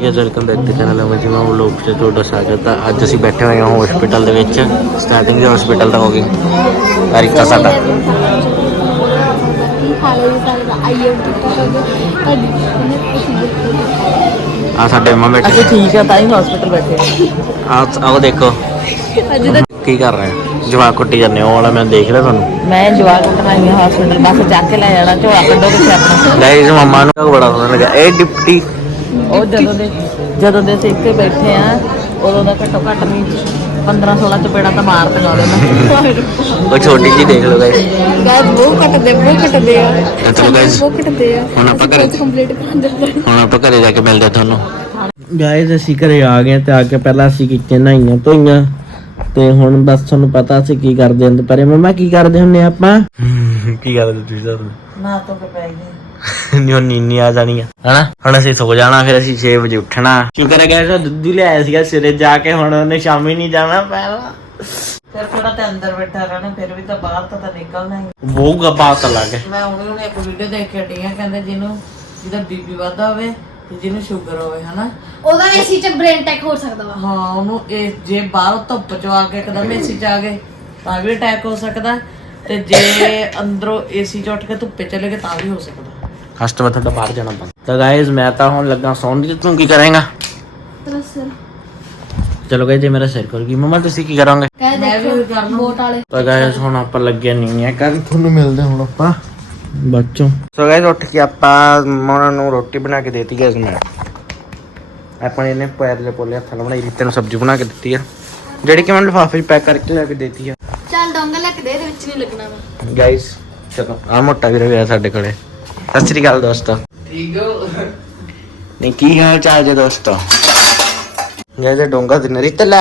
ਇਹ welcome back to channel ਮੈਂ ਲੋਕ ਤੇ ਤੁਹਾਡਾ ਸਵਾਗਤ ਹੈ ਅੱਜ ਅਸੀਂ ਬੈਠੇ ਹੋਏ ਹਾਂ ਹਸਪੀਟਲ ਦੇ ਵਿੱਚ। ਸਟਾਰਟਿੰਗ ਦੇ ਹਸਪੀਟਲ ਦਾ ਹੋ ਗਈ। ਅਰਿਕਾ ਸਾਡਾ। ਅਸੀਂ ਆ ਸਾਡੇ ਮੰਮਾ ਬੈਠੇ ਅੱਛਾ ਠੀਕ ਆ ਤਾਂ ਹੀ ਹਸਪੀਟਲ ਬੈਠੇ ਆ। ਆ ਆਓ ਦੇਖੋ। ਅੱਜ ਦਾ ਕੀ ਕਰ ਰਹੇ ਆ ਜਵਾਕ ਕੁੱਟੀ ਜਾਂਦੇ ਉਹ ਵਾਲਾ ਮੈਂ ਦੇਖ ਰਿਹਾ ਤੁਹਾਨੂੰ। ਮੈਂ ਜਵਾਕ ਕਟਾਈ ਹਸਪੀਟਲ ਬਸ ਚੱਕ ਕੇ ਲੈ ਜਾਣਾ ਝੋਲਾ ਕੱਢੋ ਕਿੱਥੇ ਆਪਣਾ। ਗਾਇਸ ਮੰਮਾ ਨੂੰ ਬੜਾ ਸੋਹਣਾ ਲੱਗਾ। ਇਹ ਡਿਪਟੀ ਉਹ ਜਦੋਂ ਦੇ ਜਦੋਂ ਦੇ ਅਸੀਂ ਇੱਥੇ ਬੈਠੇ ਆ ਉਦੋਂ ਦਾ ਘੱਟੋ ਘੱਟ ਨਹੀਂ 15 16 ਚਪੇੜਾ ਤਾਂ ਮਾਰ ਤੇ ਲਾਉਂਦੇ ਨਾ ਉਹ ਛੋਟੀ ਜੀ ਦੇਖ ਲਓ ਗਾਇਸ ਗਾਇਸ ਬਹੁਤ ਕੱਟਦੇ ਬਹੁਤ ਕੱਟਦੇ ਆ। ਚਲੋ guys, ਬਹੁਤ ਕੱਟਦੇ ਆ। ਹੁਣ ਆਪਾਂ ਘਰੇ ਕੰਪਲੀਟ ਕਰਾਂਦੇ ਹੁਣ ਆਪਾਂ ਘਰੇ ਜਾ ਕੇ ਮਿਲਦੇ ਤੁਹਾਨੂੰ। ਗਾਇਸ ਅਸੀਂ ਘਰੇ ਆ ਗਏ ਤੇ ਆ ਕੇ ਪਹਿਲਾਂ ਅਸੀਂ ਕੀਤੇ ਨਾਈਆਂ ਧੋਈਆਂ। ਤੇ ਹੁਣ ਬਸ ਤੁਹਾਨੂੰ ਪਤਾ ਅਸੀਂ ਕੀ ਕਰਦੇ ਹਾਂ ਦੁਪਹਿਰੇ। ਮਮਾ ਕੀ ਕਰਦੇ ਹੁੰਨੇ ਆਪਾਂ? ਕੀ ਕਰਦੇ ਤੁਸੀਂ ਦੱਸੋ। ਨਾ ਤੋਂ ਕੇ ਪੈ ਗਏ ਨਿਉ ਨੀਨੀ ਆ ਜਾਣੀ ਆ ਹਨਾ? ਹੁਣ ਅਸੀਂ ਸੋ ਜਾਣਾ ਫਿਰ ਅਸੀਂ 6 ਵਜੇ ਉੱਠਣਾ। ਸ਼ੁਕਰ ਹੈ ਗਾਇਸ ਦੁੱਧੂ ਲਿਆਇਆ ਸੀਗਾ ਸਵੇਰੇ ਜਾ ਕੇ ਹੁਣ ਉਹਨੇ ਸ਼ਾਮੀ ਨਹੀਂ ਜਾਣਾ ਪਹਿਲਾਂ। ਫਿਰ ਥੋੜਾ ਤੇ ਅੰਦਰ ਬੈਠਾ ਰਹਿਣਾ ਫਿਰ ਵੀ ਤਾਂ ਬਾਹਰ ਤਾਂ ਤਾਂ ਨਿਕਲਣਾ ਹੀ। ਬਹੁਤ ਗੱਪਾ ਤਾਂ ਲੱਗ ਮੈਂ ਹੁਣੇ ਇੱਕ ਵੀਡੀਓ ਦੇਖ ਕੇ ਹਟੀ ਆ ਕਹਿੰਦੇ ਜਿਹਨੂੰ ਜਿਹਦਾ ਬੀਪੀ ਵੱਧਦਾ ਹੋਵੇ ਤੇ ਜਿਹਨੂੰ ਸ਼ੂਗਰ ਹੋਵੇ ਹਨਾ? ਉਹਦਾ ਏਸੀ ਚ ਬ੍ਰੇਨ ਟੈਕ ਹੋ ਸਕਦਾ ਵਾ। ਹਾਂ ਉਹਨੂੰ ਇਹ ਜੇ ਬਾਹਰ ਧੁੱਪ ਚ ਆ ਕੇ ਇੱਕਦਮ ਏਸੀ ਚ ਆ ਗਏ ਤਾਂ ਵੀ ਅਟੈਕ ਹੋ ਸਕਦਾ। ਤੇ ਜੇ ਅੰਦਰੋਂ ਏਸੀ ਚ ਉੱਠ ਕੇ ਧੁੱਪੇ ਚਲੇ ਗਏ ਤਾਂ ਵੀ ਹੋ ਸਕਦਾ। ਕਸਟਮਰ ਤੁਹਾਡਾ ਬਾਹਰ ਜਾਣਾ ਪੈਂਦਾ ਤਾਂ ਗਾਇਸ ਮੈਂ ਤਾਂ ਹੁਣ ਲੱਗਾ ਸੌਣ ਦੀ ਤੂੰ ਕੀ ਕਰੇਂਗਾ? ਤੇਰਾ ਸਿਰ। ਚਲੋ ਗਾਇਸ ਜੇ ਮੇਰਾ ਸਿਰ ਕਰ ਗਈ ਮਮਾ ਤੁਸੀਂ ਕੀ ਕਰੋਗੇ? ਮੈਂ ਵੀ ਕਰਨਾ। ਬੋਟ ਵਾਲੇ। ਤਾਂ ਗਾਇਸ ਹੁਣ ਆਪਾਂ ਲੱਗੇ ਨਹੀਂ ਆ ਕਰ ਤੁਹਾਨੂੰ ਮਿਲਦੇ ਹੁਣ ਆਪਾਂ। ਬੱਚੋ। ਸੋ ਗਾਇਸ ਉੱਠ ਕੇ ਆਪਾਂ ਮੋਨਾ ਨੂੰ ਰੋਟੀ ਬਣਾ ਕੇ ਦੇਤੀ ਗਾਇਸ ਮੈਂ। ਆਪਾਂ ਇਹਨੇ ਪੈਰਲੇ ਪੋਲੇ ਹੱਥਾਂ ਨਾਲ ਬਣਾਈ ਰਿੱਤੇ ਨੂੰ ਸਬਜ਼ੀ ਬਣਾ ਕੇ ਦਿੱਤੀ ਆ। ਜਿਹੜੀ ਕਿ ਮੈਂ ਲਿਫਾਫੇ 'ਚ ਪੈਕ ਕਰਕੇ ਲੈ ਕੇ ਦੇਤੀ ਆ। ਚੱਲ ਡੋਂਗਾ ਲੈ ਕੇ ਦੇ ਇਹਦੇ ਵਿੱਚ ਨਹੀਂ ਲੱਗਣਾ ਵਾ। ਗਾਇਸ ਚਲੋ ਆ ਮੋਟਾ ਵੀਰ ਵੀ ਆ ਸਾਡੇ ਕੋਲੇ। ਸਤਿ ਸ੍ਰੀ ਅਕਾਲ ਦੋਸਤੋ। ਠੀਕ ਹੋ? ਨਹੀਂ ਕੀ ਹਾਲ ਚਾਲ ਜੇ ਦੋਸਤੋ? ਗਾਇਸ ਇਹ ਡੋਂਗਾ ਤੇ ਨਰੀ ਤਲਾ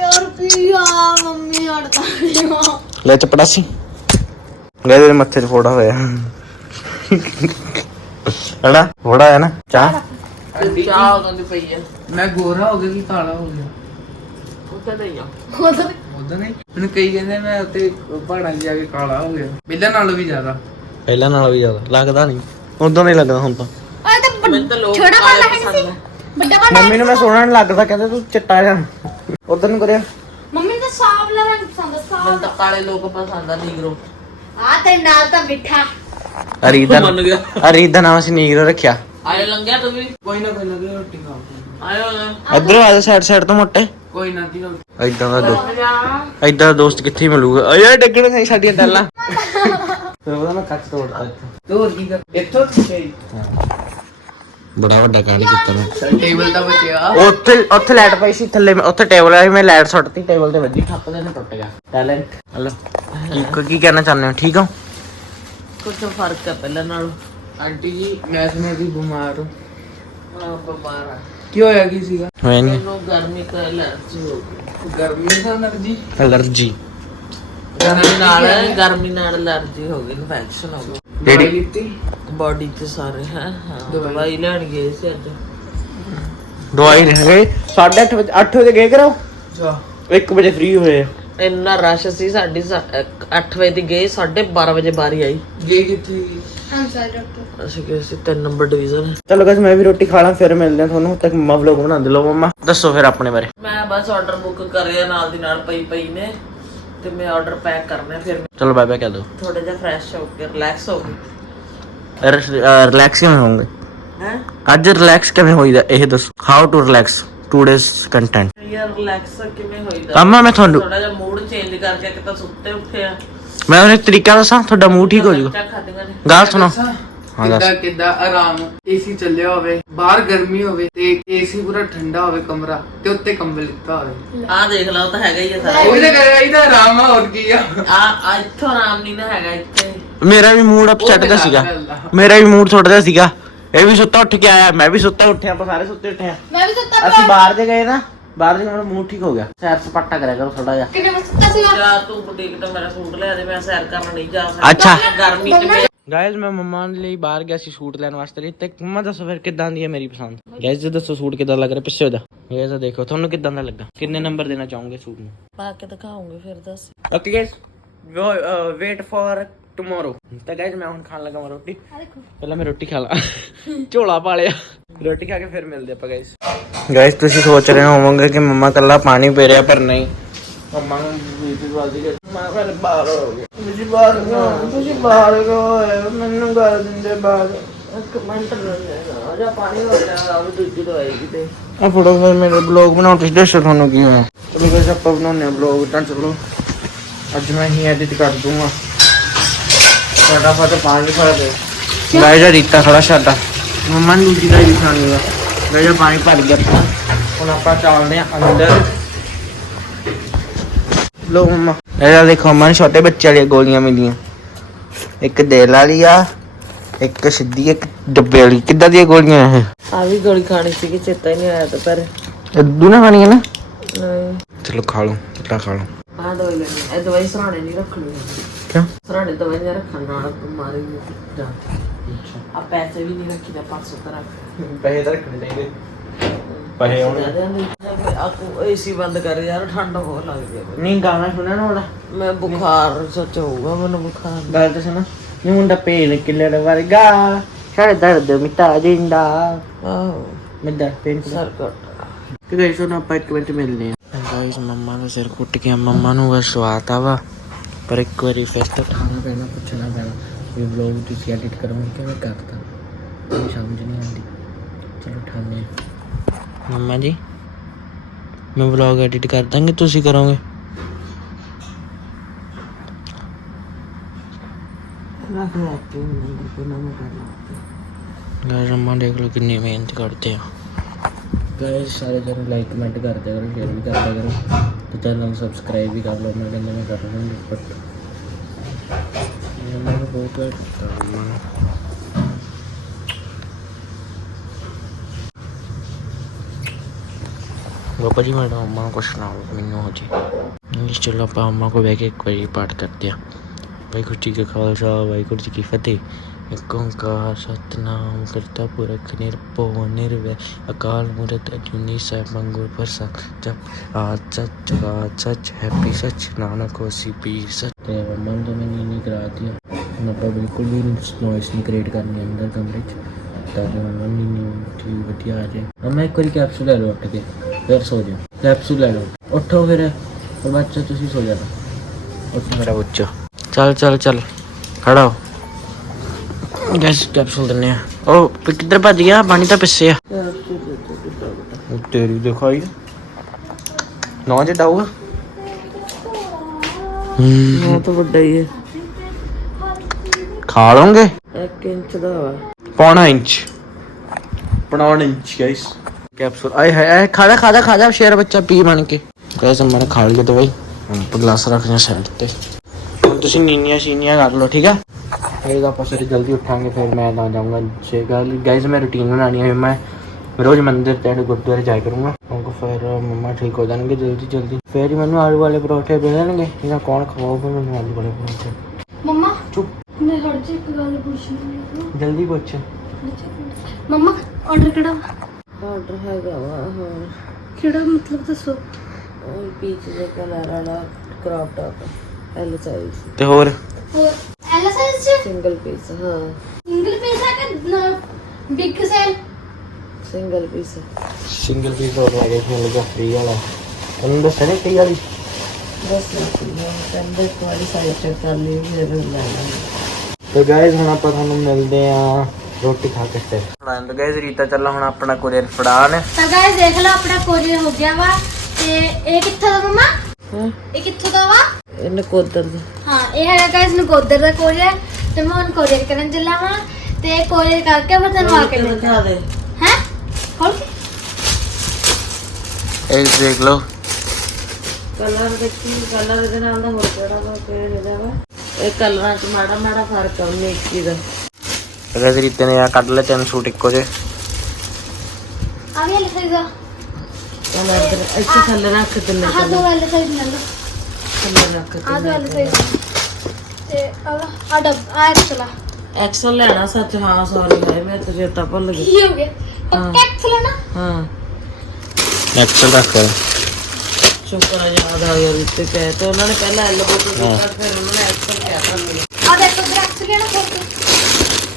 ਯਾਰ ਪੀਆ ਮੰਮੀ ਅੜਦਾ ਲੈ ਚਪੜਾਸੀ ਗਾਇਸ ਇਹਦੇ ਮੱਥੇ 'ਚ ਫੋੜਾ ਹੋਇਆ। ਹਣਾ ਫੋੜਾ ਹੈ ਨਾ ਚਾਹ। ਚਾਹ ਉਦੋਂ ਦੀ ਪਈ ਆ। ਮੈਂ ਗੋਰਾ ਹੋ ਗਿਆ ਕਿ ਕਾਲਾ ਹੋ ਗਿਆ? ਉੱਤੇ ਨਹੀਂ ਆ। ਉਦਾਂ ਨਹੀਂ ਮੈਨੂੰ ਕਈ ਕਹਿੰਦੇ ਮੈਂ ਉੱਤੇ ਪਹਾੜਾਂ 'ਚ ਜਾ ਕੇ ਕਾਲਾ ਹੋ ਗਿਆ। ਪਹਿਲਾਂ ਨਾਲੋਂ ਵੀ ਜ਼ਿਆਦਾ। ਪਹਿਲਾਂ ਨਾਲੋਂ ਵੀ ਜ਼ਿਆਦਾ ਲੱਗਦਾ ਨਹੀਂ। ਉਦੋਂ ਨਹੀਂ ਲੱਗਦਾ ਹੁਣ ਤਾਂ। ਆ ਤਾਂ ਮੈਨੂੰ ਤਾਂ ਲੋਕ ਛੋਟਾ ਕਾਲੇ ਵਾਲਾ ਹੈ ਪਸੰਦ ਸੀ। ਵੱਡਾ ਵਾਲਾ ਮੰਮੀ ਨੂੰ ਮੈਂ ਸੋਹਣਾ ਨਹੀਂ ਲੱਗਦਾ ਕਹਿੰਦੇ ਤੂੰ ਚਿੱਟਾ ਜਾਂ ਉਦੋਂ ਨੂੰ ਕਰਿਆ। ਮੰਮੀ ਨੂੰ ਤਾਂ ਸਾਵਲਾ ਰੰਗ ਪਸੰਦ ਆ ਮੈਨੂੰ ਸਾਵ ਤਾਂ ਕਾਲੇ ਲੋਕ ਪਸੰਦ ਆ ਨੀਗਰੋ। ਆ ਤੇ ਨਾਲ ਤਾਂ ਮਿੱਠਾ। ਅਰੀਦ ਦਾ ਮੰਨ ਗਿਆ। ਦਾ ਨਾਮ ਸੀ ਨੀਗਰੋ ਰੱਖਿਆ। ਆਇਓ ਲੰਘਿਆ ਤੂੰ ਵੀ। ਕੋਈ ਨਾ ਕੋਈ ਕੋਈ ਰੋਟੀ ਖਾਓ ਆਇਓ ਨਾ। ਇਧਰੋਂ ਆ ਜਾ ਸਾਈਡ ਸਾਈਡ ਤੋਂ ਮੋਟੇ। ਕੋਈ ਨਾ ਦੀ ਰੋਟੀ। ਇਦਾਂ ਦਾ ਦੋਸਤ ਇਦਾਂ ਦਾ ਦੋਸਤ ਕਿੱਥੇ ਮਿਲੂਗਾ? ਓਏ ਡੱਗਣ ਸਾਡੀਆਂ ਟੈਲਾਂ ਫਿਰ ਉਹਦਾ ਮੈਂ ਕੱਚ ਤੋੜਦਾ ਇੱਥੇ। ਤੂੰ ਹੋਰ ਕੀ ਕਰ ਇੱਥੋਂ ਕਿੱਥੇ ਬੜਾ ਵੱਡਾ ਕਾਂਡ ਕੀਤਾ ਮੈਂ। ਟੇਬਲ ਦਾ ਬਚਿਆ ਉੱਥੇ ਉੱਥੇ ਲਾਈਟ ਪਈ ਸੀ ਥੱਲੇ ਮੈਂ- ਉੱਥੇ ਟੇਬਲ ਆਇਆ ਸੀ ਮੈਂ ਲਾਈਟ ਸੁੱਟਤੀ ਟੇਬਲ ਤੇ ਵੱਜੀ। ਠੱਪ ਦੇ ਨੇ ਟੁੱਟ ਗਿਆ। ਟੈਲੈਂਟ। ਹਲੋ। ਕੀ ਕੀ ਕਹਿਣਾ ਚਾਹੁੰਦੇ ਹੋ? ਠੀਕ ਹੋ? ਕੁਝ ਫ਼ਰਕ ਆ ਪਹਿਲਾਂ ਨਾਲੋਂ। ਆਂਟੀ ਜੀ ਮੈਂ ਸੁਣਿਆ ਕਿ ਬਿਮਾਰ ਹੋ। ਹਾਂ ਬਿਮਾਰ ਆ। ਕੀ ਹੋਇਆ ਕੀ ਸੀਗਾ? ਹੋਇਆ ਨਹੀਂ ਮੈਨੂੰ ਗਰਮੀ ਤੋਂ ਐਲਰਜੀ ਹੋ ਗਈ। ਗਰਮੀ ਦਾ ਨਰ ਜੀ ਅਲਰਜੀ ਗਰਮੀ ਨਾਲ ਗਰਮੀ ਨਾਲ ਐਲਰਜੀ ਹੋ ਗਈ ਇਨਫੈਕਸ਼ਨ ਹੋ ਗਈ। ਦਵਾਈ ਜਿਹੜੀ ਲਿੱਤੀ ਬਾਡੀ ਤੇ ਸਾਰੇ ਹੈ ਹਾਂ ਦਵਾਈ। ਦਵਾਈ ਲੈਣ ਗਏ ਸੀ ਅੱਜ। ਦਵਾਈ ਰਹਿ ਗਏ? 8:30 ਵਜੇ 8 ਵਜੇ ਗਏ ਕਰੋ ਜਾ 1 ਵਜੇ ਫ੍ਰੀ ਹੋਏ ਇੰਨਾ ਰਸ਼ ਸੀ ਸਾਡੀ 8 ਵਜੇ ਦੀ ਗਏ 12:30 ਵਜੇ ਬਾਰੀ ਆਈ। ਗਏ ਕਿੱਥੇ ਗਈ? ਹਾਂ ਸਾਈਡ ਡਾਕਟਰ ਅਸੀਂ ਗਏ ਸੀ 3 ਨੰਬਰ ਡਿਵੀਜ਼ਨ ਚਲੋ ਗਾਇਸ ਮੈਂ ਵੀ ਰੋਟੀ ਖਾ ਲਾਂ ਫਿਰ ਮਿਲਦੇ ਹਾਂ ਤੁਹਾਨੂੰ ਤੱਕ ਮਮਾ ਵਲੌਗ ਬਣਾ ਦੇ ਲਓ ਮਮਾ। ਦੱਸੋ ਫਿਰ ਆਪਣੇ ਬਾਰੇ। ਮੈਂ ਬਸ ਆਰਡਰ ਬੁੱਕ ਕਰਿਆ ਨਾਲ ਦੀ ਨਾਲ ਪਈ ਪਈ ਨੇ। ਤੇ ਮੈਂ ਆਰਡਰ ਪੈਕ ਕਰਨਾ ਫਿਰ ਚਲੋ ਬਾਏ ਬਾਏ ਕਹਿ ਦੋ ਥੋੜਾ ਜਿਹਾ ਫਰੈਸ਼ ਹੋ ਕੇ ਰਿਲੈਕਸ ਹੋ ਗਈ। ਰਿਲੈਕਸ ਕਿਵੇਂ ਹੋਵਾਂਗੇ? ਹੈ? ਅੱਜ ਰਿਲੈਕਸ ਕਿਵੇਂ ਹੋਈਦਾ? ਇਹ ਦੱਸੋ। How to relax today's content ਯਾਰ ਰਿਲੈਕਸ ਕਿਵੇਂ ਹੋਈਦਾ? ਕੰਮਾ ਮੈਂ ਤੁਹਾਨੂੰ ਥੋੜਾ ਜਿਹਾ ਮੂਡ ਚੇਂਜ ਕਰਕੇ ਕਿ ਤਾਂ ਸੁੱਤੇ ਉੱਠੇ ਆ। ਮੈਂ ਉਹਨੇ ਤਰੀਕਾ ਦੱਸਾਂ? ਤੁਹਾਡਾ ਮੂਡ ਠੀਕ ਹੋ ਜਾਊਗਾ। ਚੱਕ ਖਾਦੀਆਂ ਨੇ। ਗੱਲ ਸੁਣੋ? ਹਾਂ, ਦੱਸ। ਕਿੱਦਾਂ ਕਿੱਦਾਂ ਆਰਾਮ ਏਸੀ ਚੱਲਿਆ ਹੋਵੇ ਬਾਹਰ ਗਰਮੀ ਹੋਵੇ ਤੇ ਏਸੀ ਪੂਰਾ ਠੰਡਾ ਹੋਵੇ ਕਮਰਾ ਤੇ ਉੱਤੇ ਕੰਬਲ ਲਿੱਤਾ ਹੋਵੇ। ਆਹ ਦੇਖ ਲਓ ਤਾਂ ਹੈਗਾ ਹੀ ਆ ਸਾਰਾ। ਉਹ ਤਾਂ ਕਰਿਆ ਇਹਦਾ ਆਰਾਮ ਆ ਹੋਰ ਕੀ ਆ। ਆ ਆ ਇੱਥੋਂ ਆਰਾਮ ਨਹੀਂ ਨਾ ਹੈਗਾ ਇੱਥੇ। ਮੇਰਾ ਵੀ ਮੂਡ ਅਪਸੈਟ ਦਾ ਸੀਗਾ। ਮੇਰਾ ਵੀ ਮੂਡ ਥੋੜਾ ਜਿਹਾ ਸੀਗਾ। ਇਹ ਵੀ ਸੁੱਤਾ ਉੱਠ ਕੇ ਆਇਆ ਮੈਂ ਵੀ ਸੁੱਤਾ ਉੱਠਿਆ ਆਪਾਂ ਸਾਰੇ ਸੁੱਤੇ ਉੱਠੇ ਆ। ਮੈਂ ਵੀ ਸੁੱਤਾ ਅਸੀਂ ਬਾਹਰ ਜੇ ਗਏ ਨਾ ਬਾਹਰ ਜੇ ਮੇਰਾ ਮੂਡ ਠੀਕ ਹੋ ਗਿਆ। ਸੈਰ ਸਪਾਟਾ ਕਰਿਆ ਕਰੋ ਥੋੜਾ ਜਿਹਾ। ਕਿੰਨੇ ਵਜੇ ਸੁੱਤਾ ਸੀਗਾ? ਜਾ ਤੂੰ ਬੁਟੀਕ ਤੋਂ ਮੇਰਾ ਸੂਟ ਲਿਆ ਦੇ ਮੈਂ ਸੈਰ ਕਰਨ ਨਹੀਂ ਜਾ ਸਕਦਾ। ਅੱਛਾ। ਗਰਮੀ ਚ ਮੈਂ ਗਾਇਜ਼ ਮੈਂ ਮੰਮਾ ਲਈ ਬਾਹਰ ਗਿਆ ਸੀ ਸੂਟ ਲੈਣ ਵਾਸਤੇ ਲਈ ਤੇ ਮੰਮਾ ਦੱਸੋ ਫਿਰ ਕਿੱਦਾਂ ਦੀ ਹੈ ਮੇਰੀ ਪਸੰਦ? ਗਾਇਜ਼ ਜੀ ਦੱਸੋ ਸੂਟ ਕਿੱਦਾਂ ਲੱਗ ਰਿਹਾ ਪਿੱਛੇ ਉਹਦਾ ਗਾਇਜ਼ ਆ ਦੇਖੋ ਤੁਹਾਨੂੰ ਕਿੱਦਾਂ ਦਾ ਲੱਗਾ? ਕਿੰਨੇ ਨੰਬਰ ਦੇਣਾ ਚਾਹੋਗੇ ਸੂਟ ਨੂੰ? ਪਾ ਕੇ ਦਿਖਾਉਂਗੇ ਫਿਰ ਦੱਸ। Okay guys wait for tomorrow ਤਾਂ ਗਾਇਸ ਮੈਂ ਹੁਣ ਖਾਣ ਲੱਗਾ ਮੈਂ ਰੋਟੀ। ਆ ਦੇਖੋ। ਪਹਿਲਾਂ ਮੈਂ ਰੋਟੀ ਖਾ ਲਾਂ। ਝੋਲਾ ਪਾ ਲਿਆ। ਰੋਟੀ ਖਾ ਕੇ ਫਿਰ ਮਿਲਦੇ ਆਪਾਂ ਗਾਇਸ ਗਾਇਸ ਤੁਸੀਂ ਸੋਚ ਰਹੇ ਹੋਵੋਗੇ ਕਿ ਮੰਮਾ ਕੱਲਾ ਪਾਣੀ ਪੀ ਰਿਹਾ ਪਰ ਨਹੀਂ। ਮੰਮਾ ਨੂੰ ਬੀਪੀ ਕਰ ਮੈਂ ਫਿਰ ਬਾਹਰ ਹੋ ਗਿਆ ਤੁਸੀਂ ਬਾਹਰ ਗਏ। ਤੁਸੀਂ ਬਾਹਰ ਗਏ ਮੈਨੂੰ ਕਰ ਦਿੰਦੇ ਬਾਹਰ। ਇੱਕ ਮਿੰਟ ਰਹਿ ਜਾ ਪਾਣੀ ਹੋ ਜਾ ਆ ਦੂਜੀ ਦਵਾਈ ਕਿਤੇ ਆ ਫੋਟੋ ਫਿਰ ਮੇਰੇ ਬਲੌਗ ਬਣਾਉਣ ਤੁਸੀਂ ਦੱਸੋ ਤੁਹਾਨੂੰ ਕੀ ਹੋਇਆ? ਚਲੋ ਗਾਇਸ ਆਪਾਂ ਬਣਾਉਂਦੇ ਆ ਬਲੌਗ ਤਾਂ ਚਲੋ। ਅੱਜ ਮੈਂ ਹੀ ਐਡਿਟ ਕਰ ਦੂੰਗਾ। ਫਟਾਫਟ ਪਾਣੀ ਭਰ ਦੇ ਗਾਇਸ ਆ ਰੀਤਾ ਖੜਾ ਸਾਡਾ ਮੰਮਾ ਨੂੰ ਦੂਜੀ ਦਾ ਆ। ਗਾਇਸ ਪਾਣੀ ਭਰ ਗਿਆ। ਆਪਣਾ ਹੁਣ ਆਪਾਂ ਚੱਲਦੇ ਆ ਅੰਦਰ। ਲੋ ਮੰਮਾ ਇਹ ਦੇਖੋ ਮਨ ਛੋਟੇ ਬੱਚੇ ਵਾਲੀਆਂ ਗੋਲੀਆਂ ਮਿਲੀਆਂ। ਇੱਕ ਦੇਲ ਵਾਲੀ ਆ ਇੱਕ ਸਿੱਧੀ ਇੱਕ ਡੱਬੇ ਵਾਲੀ। ਕਿੱਦਾਂ ਦੀਆਂ ਗੋਲੀਆਂ ਇਹ? ਆ ਵੀ ਗੋਲੀ ਖਾਣੀ ਸੀਗੀ ਚੇਤਾ ਹੀ ਨਹੀਂ ਆਇਆ ਦੁਪਹਿਰ ਇਦੋਂ ਨਾ ਖਾਣੀਆਂ ਨਾ? ਨਹੀਂ। ਚਲੋ ਖਾ ਲਓ ਕਿੱਦਾਂ ਖਾ ਲਓ। ਆ ਦਵਾਈ ਲੈਣੀ ਇਹ ਦਵਾਈ ਸਰਾਣੇ ਨਹੀਂ ਰੱਖਣੀ ਕਿਉਂ? ਸਰਾਣੇ ਦਵਾਈ ਨਹੀਂ ਰੱਖਣ ਨਾਲ ਬਿਮਾਰੀ ਨੂੰ ਜਾ ਆ ਪੈਸੇ ਵੀ ਨਹੀਂ ਰੱਖੀਦਾ 500 ਤਰ੍ਹਾਂ ਪੈਸੇ ਤਾਂ ਰੱਖਣੇ ਚਾਹੀਦੇ। ਪੈਸੇ ਹੁਣ ਆਕੂ ਏਸੀ ਬੰਦ ਕਰ ਯਾਰ ਠੰਡ ਬਹੁਤ ਲੱਗਦੀ ਹੈ ਨਹੀਂ ਗਾਣਾ ਸੁਣਿਆ ਨਾ ਉਹਦਾ ਮੈਂ ਬੁਖਾਰ ਸੱਚ ਹੋਊਗਾ ਮੈਨੂੰ ਬੁਖਾਰ ਗੱਲ ਤਾਂ ਸੁਣਾ ਨੀ ਮੁੰਡਾ ਪੇਨ ਕਿੱਲੇ ਦਾ ਵਰਗਾ ਸਾਰੇ ਦਰਦ ਮਿਟਾ ਦਿੰਦਾ। ਆਹੋ। ਮੈਂ ਦਰਦ ਪੇਨ ਸਰ ਕੱਟ ਕਿ ਗਾਇਸ ਉਹਨਾਂ ਆਪਾਂ ਇੱਕ ਮਿੰਟ ਮਿਲਨੇ ਆ ਗਾਇਸ ਮੰਮਾ ਦਾ ਸਿਰ ਕੁੱਟ ਗਿਆ ਮੰਮਾ ਨੂੰ ਬਸ ਸਵਾਤਾ ਵਾ। ਪਰ ਇੱਕ ਵਾਰੀ ਫਿਰ ਤਾਂ ਠਾਣਾ ਪੈਣਾ ਪੁੱਛਣਾ ਪੈਣਾ ਵੀ ਵਲੌਗ ਤੁਸੀਂ ਐਡਿਟ ਕਰੋਗੇ ਕਿਵੇਂ ਕਰਤਾ। ਮੈਨੂੰ ਸਮਝ ਨਹੀਂ ਆਉਂਦੀ। ਚਲੋ ਠਾਣੇ ਮੰਮਾ ਜੀ? ਮੈਂ ਵਲੌਗ ਐਡਿਟ ਕਰ ਦਾਂਗੇ ਤੁਸੀਂ ਕਰੋਗੇ? ਰੱਖ ਲੈ ਕੇ ਨੰਬਰ ਕੋ ਨਾ ਮੈਂ ਕਰਨਾ ਗਾਇਸ ਮੰਮਾ ਦੇਖ ਲਓ ਕਿੰਨੀ ਮਿਹਨਤ ਕਰਦੇ ਆ। ਗਾਇਸ ਸਾਰੇ ਜਣੇ ਲਾਈਕ ਕਮੈਂਟ ਕਰਦੇ ਕਰੋ ਸ਼ੇਅਰ ਵੀ ਕਰਦਾ ਕਰੋ। ਤੇ ਚੈਨਲ ਨੂੰ ਸਬਸਕ੍ਰਾਈਬ ਵੀ ਕਰ ਲਓ ਮੈਂ ਕਹਿੰਦਾ ਮੈਂ ਕਰ ਲਵਾਂਗਾ ਬਟ ਨੂੰ ਬਹੁਤ ਵਾਰ ਕੀਤਾ ਮੰਮਾ ਨੂੰ ਬਾਬਾ ਜੀ, ਮੈਂ ਮੰਮਾ ਨੂੰ ਕੁਛ ਨਾ ਮੈਨੂੰ ਹੋ ਜੀ ਚਲੋ ਆਪਾਂ ਮੰਮਾ ਕੋ ਬਹਿ ਕੇ ਇੱਕ ਵਾਰੀ ਪਾਠ ਕਰਦੇ ਆ ਵਾਹਿਗੁਰੂ ਜੀ ਕਾ ਖਾਲਸਾ, ਵਾਹਿਗੁਰੂ ਜੀ ਕੀ ਫਤਿਹ। ਇੱਕ ਓੰਕਾਰ, ਸਤਨਾਮ ਕਰਤਾ ਪੁਰਖ ਨਿਰਭਉ, ਨਿਰਵੈ। ਅਕਾਲ ਮੂਰਤ ਅਜੂਨੀ ਸਾਹਿਬ ਗੁਰ ਪ੍ਰਸਾਦ ਜਪ। ਆਦ ਸੱਚ ਬਾਤ ਸੱਚ, ਹੈਪੀ ਸੱਚ, ਨਾਨਕ ਹੋਸੀ ਪੀ ਸੱਚ। ਤੇ ਮੰਮਾ ਤੋਂ ਮੈंने ਨਹੀਂ ਕਰਾ ਦਿਆ ਆਪਾਂ ਬਿਲਕੁਲ ਵੀ ਨੋਇਸ ਨਹੀਂ ਕ੍ਰੀਏਟ ਕਰਨੀ ਅੰਦਰ ਕਮਰੇ 'ਚ। ਤਾਂ ਜੋ ਮੰਮਾ ਨਹੀਂ ਵਧੀਆ ਆ ਜਾਏ। ਮੰਮਾ ਇੱਕ ਵਾਰੀ ਕੈਪਸੂਲ ਲੈ ਲਓ ਉੱਠ ਕੇ। ਫਿਰ ਸੋ ਜਾਓ। ਕੈਪਸੂਲ ਲੈ ਲਓ। ਉੱਠੋ ਫਿਰ ਫਿਰ ਬੱਚਾ ਤੁਸੀਂ ਸੋ ਜਾਣਾ। ਉੱਠ ਮੇਰਾ ਬੱਚਾ ਚੱਲ ਚੱਲ ਚੱਲ। ਖੜਾ ਹੋ। ਗੈਸ ਕੈਪਸੂਲ ਦਿੰਨੇ ਆ। ਉਹ ਕਿੱਧਰ ਭੱਜ ਗਿਆ? ਪਾਣੀ ਤਾਂ ਪਿੱਛੇ ਆ। ਉਹ ਤੇਰੀ ਦਿਖਾਈ। ਨੌ ਜੇ ਡਾਊਗਾ ਮੈਂ ਤਾਂ ਵੱਡਾ ਹੀ ਹੈ ਖਾ ਲਓਗੇ? 1 ਇੰਚ ਦਾ ਵਾ। ਪੌਣਾ ਇੰਚ। ਪੌਣਾ ਇੰਚ ਗਾਇਸ ਕੈਪਸੂਲ। ਆਏ ਹਾਏ ਆਏ ਖਾਦਾ ਖਾਦਾ ਖਾਦਾ ਸ਼ੇਰ ਬੱਚਾ ਪੀ ਬਣ ਕੇ। ਗਾਇਸ ਮੈंने ਖਾ ਲਿਆ ਦਵਾਈ। ਹੁਣ ਗਲਾਸ ਰੱਖਦੇ ਸਾਈਡ ਤੇ ਹੁਣ ਤੁਸੀਂ ਨੀਨੀਆਂ ਸੀਨੀਆਂ ਕਰ ਲਓ ਠੀਕ ਆ? ਫਿਰ ਆਪਾਂ ਸਵੇਰੇ ਜਲਦੀ ਉੱਠਾਂਗੇ ਫਿਰ ਮੈਂ ਤਾਂ ਜਾਊਂਗਾ ਛੇ ਗੱਲ ਗਾਇਸ ਮੈਂ ਰੁਟੀਨ ਬਣਾਣੀ ਹੈ ਮੈਂ ਰੋਜ਼ ਮੰਦਿਰ ਤੇ ਗੁਰਦੁਆਰੇ ਜਾਇਆ ਕਰੂੰਗਾ। ਕਿਉਂਕਿ ਫਿਰ ਮੰਮਾ ਠੀਕ ਹੋ ਜਾਣਗੇ ਜਲਦੀ ਜਲਦੀ। ਫਿਰ ਹੀ ਮੈਨੂੰ ਆਲੂ ਵਾਲੇ ਪਰੌਠੇ ਮਿਲਣਗੇ ਇਹਨਾਂ ਕੌਣ ਖਵਾਊਗਾ ਮੈਨੂੰ ਆਲੂ ਵਾਲੇ ਪਰੌਠੇ? ਮੰਮਾ ਚੁੱਪ। ਮੈਂ ਜੇ ਇੱਕ ਗੱਲ ਪੁੱਛਣੀ ਹੈ ਜਲਦੀ ਪੁੱਛ। ਮੰਮਾ ਆਰਡਰ ਕਿਹੜਾ ਵਾ? ਆਰਡਰ ਹੈਗਾ ਵਾ ਹਾਂ। ਕਿਹੜਾ ਮਤਲਬ ਦੱਸੋ? ਉਹ ਪੀਚ ਦੇ ਕਲਰ ਵਾਲਾ ਕ੍ਰਾਪ ਟਾਪ ਐਲ ਸਾਈਜ਼ ਤੇ ਹੋਰ? ਹੋਰ ਐਲ ਸਾਈਜ਼ ਚ? ਸਿੰਗਲ ਪੀਸ ਹਾਂ। ਸਿੰਗਲ ਪੀਸ ਹੈ ਕਿ big sale single piece single piece ਹੋ ਗਿਆ ਕਿ ਲੱਗਾ ਫ੍ਰੀ ਵਾਲਾ। ਤੁਹਾਨੂੰ ਦੱਸਿਆ ਕਈ ਵਾਲੀ? ਬਸ ਇੱਕ ਵਾਰੀ ਸਾਈਜ਼ ਚੈੱਕ ਕਰ ਲਈ ਫਿਰ ਲੈ ਲਾਂਗੇ ਤੇ ਗਾਇਜ਼ ਹੁਣ ਆਪਾਂ ਤੁਹਾਨੂੰ ਮਿਲਦੇ ਆ ਰੋਟੀ ਖਾ ਕੇ ਹਾਂ ਤਾਂ ਗਾਇਜ਼ ਰੀਤਾ ਚੱਲਾ ਹੁਣ ਆਪਣਾ ਕੋਰੀਅਰ ਫੜਾਣ ਤਾਂ ਗਾਇਸ ਦੇਖ ਲਓ ਆਪਣਾ ਕੋਰੀਅਰ ਹੋ ਗਿਆ ਵਾ। ਤੇ ਇਹ ਕਿੱਥੋਂ ਦਾ ਮੰਮਾ? ਹਾਂ? ਇਹ ਕਿੱਥੋਂ ਦਾ ਵਾ? ਇਹਨੇ ਕੋਦਰ ਦਾ। ਹਾਂ ਇਹ ਹੈਗਾ ਗਾਇਸ ਨਕੋਦਰ ਦਾ ਕੋਰੀਅਰ ਤੇ ਮੈਂ ਹੁਣ ਕੋਰੀਅਰ ਕਰਨ ਚੱਲਾ ਵਾਂ। ਤੇ ਕੋਰੀਅਰ ਕਰਕੇ ਮੈਂ ਤੁਹਾਨੂੰ ਆ ਕੇ ਮਿਲਦਾ ਦਿਖਾ ਦੇ। ਹੈ? ਖੋਲ ਕੇ? ਇਹ ਦੇਖ ਲਓ। ਕਲਰ ਦੇਖੀ ਕਲਰ ਇਹਦੇ ਨਾਲ ਦਾ ਹੋਰ ਕਿਹੜਾ ਵਾ ਕਿਹੜੇ ਵਾ? ਇਹ ਕਲਰਾਂ ਚ ਮਾੜਾ ਮਾੜਾ ਫ਼ਰਕ ਆ ਮੇਕੀ ਦਾ। ਤੇ ਗਾਇਜ਼ ਰੀਤੇ ਨੇ ਆ ਕੱਢ ਲਏ ਤਿੰਨ ਸੂਟ ਇੱਕੋ ਜੇ ਆ ਵੀ ਐਲ ਸਾਈਜ਼ ਦਾ ਕਲਰ ਇੱਧਰ ਇੱਥੇ ਥੱਲੇ ਰੱਖ ਤਿੰਨੇ ਆਹ ਦੋ ਐਲ ਸਾਈਜ਼ ਲੈ ਲਓ ਥੱਲੇ ਰੱਖ ਆ ਦੋ ਐਲ ਸਾਈਜ਼ ਤੇ ਆ ਆ ਡੱਬ ਆ ਐਕਸਲਾ ਐਕਸਲ ਲੈਣਾ ਸੱਚ ਹਾਂ ਸੌਰੀ ਹੈ ਮੈਂ ਤੇ ਚੇਤਾ ਭੁੱਲ ਗਈ ਕੀ ਹੋ ਗਿਆ ਪੱਕਾ ਐਕਸਲ ਨਾ ਹਾਂ ਐਕਸਲ ਰੱਖ ਸ਼ੁਕਰ ਆ ਯਾਦ ਆ ਗਿਆ ਉੱਤੇ ਪੈ ਤੇ ਉਹਨਾਂ ਨੇ ਪਹਿਲਾਂ ਐਲ ਬੋਤਲ ਦਿੱਤਾ ਫਿਰ ਉਹਨਾਂ ਨੇ ਐਕਸਲ ਕਿਹਾ ਤਾਂ ਮੈਨੂੰ ਆ ਦੇਖ तो रख लिया ना फोटो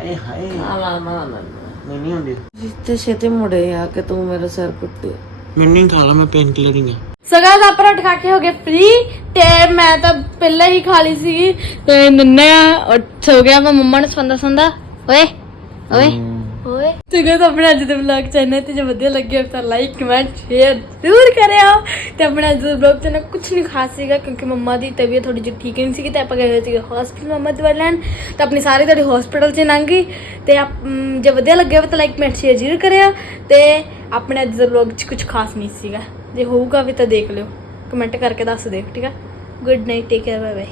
ਹਾਏ ਨਾ ਨਾ ਨਾ ਨਾ ਨਹੀਂ ਨਹੀਂ ਹੁੰਦੀ ਜਿੱਤੇ ਛੇਤੇ ਮੁੜੇ ਆ ਕਿ ਤੂੰ ਮੇਰਾ ਸਿਰ ਕੁੱਟੇ। ਮੈਨੂੰ ਖਾ ਲਾ ਮੈਂ ਪੇਨ ਕਿਲਰ ਹੀ ਆ। ਸਗਾ ਦਾ ਪਰੌਂਠ ਖਾ ਕੇ ਹੋ ਗਏ ਫ੍ਰੀ ਤੇ ਮੈਂ ਤਾਂ ਪਹਿਲਾਂ ਹੀ ਖਾ ਲਈ ਸੀ ਤੇ ਨੰਨਾ ਉੱਠ ਹੋ ਗਿਆ ਮੈਂ ਮੰਮਾ ਨੂੰ ਸੁੰਦਾ ਸੁੰਦਾ ਓਏ। ਓਏ ਓਏ ਤੇ ਗਾਇਸ, ਆਪਣੇ ਅੱਜ ਦੇ ਵਲੌਗ ਚੈਨਲ ਤੇ ਜੇ ਵਧੀਆ ਲੱਗਿਆ ਤਾਂ ਲਾਈਕ ਕਮੈਂਟ ਸ਼ੇਅਰ ਜ਼ਰੂਰ ਕਰਿਓ। ਤੇ ਆਪਣਾ ਅੱਜ ਦੇ ਵਲੌਗ ਚ ਨਾ ਕੁਝ ਨਹੀਂ ਖਾਸ ਸੀਗਾ ਕਿਉਂਕਿ ਮੰਮਾ ਦੀ ਤਬੀਅਤ ਥੋੜੀ ਜਿਹੀ ਠੀਕ ਨਹੀਂ ਸੀਗੀ ਤੇ ਆਪਾਂ ਗਏ ਹੋਏ ਸੀਗੇ ਹਸਪੀਟਲ ਮੰਮਾ ਦੀ ਲੈਣ। ਤਾਂ ਆਪਣੀ ਸਾਰੀ ਤੁਹਾਡੀ ਹਸਪੀਟਲ ਚ ਲੰਘ ਗਈ। ਤੇ ਆਪ- ਜੇ ਵਧੀਆ ਲੱਗਿਆ ਤਾਂ ਲਾਈਕ ਕਮੈਂਟ ਸ਼ੇਅਰ ਜ਼ਰੂਰ ਕਰਿਓ। ਤੇ ਆਪਣੇ ਅੱਜ ਦੇ ਵਲੌਗ ਚ ਕੁਝ ਖਾਸ ਨਹੀਂ ਸੀਗਾ। ਜੇ ਹੋਊਗਾ ਵੀ ਤਾਂ ਦੇਖ ਲਿਓ। ਕਮੈਂਟ ਕਰਕੇ ਦੱਸ ਦਿਓ, ਠੀਕ ਆ? Good night take care bye bye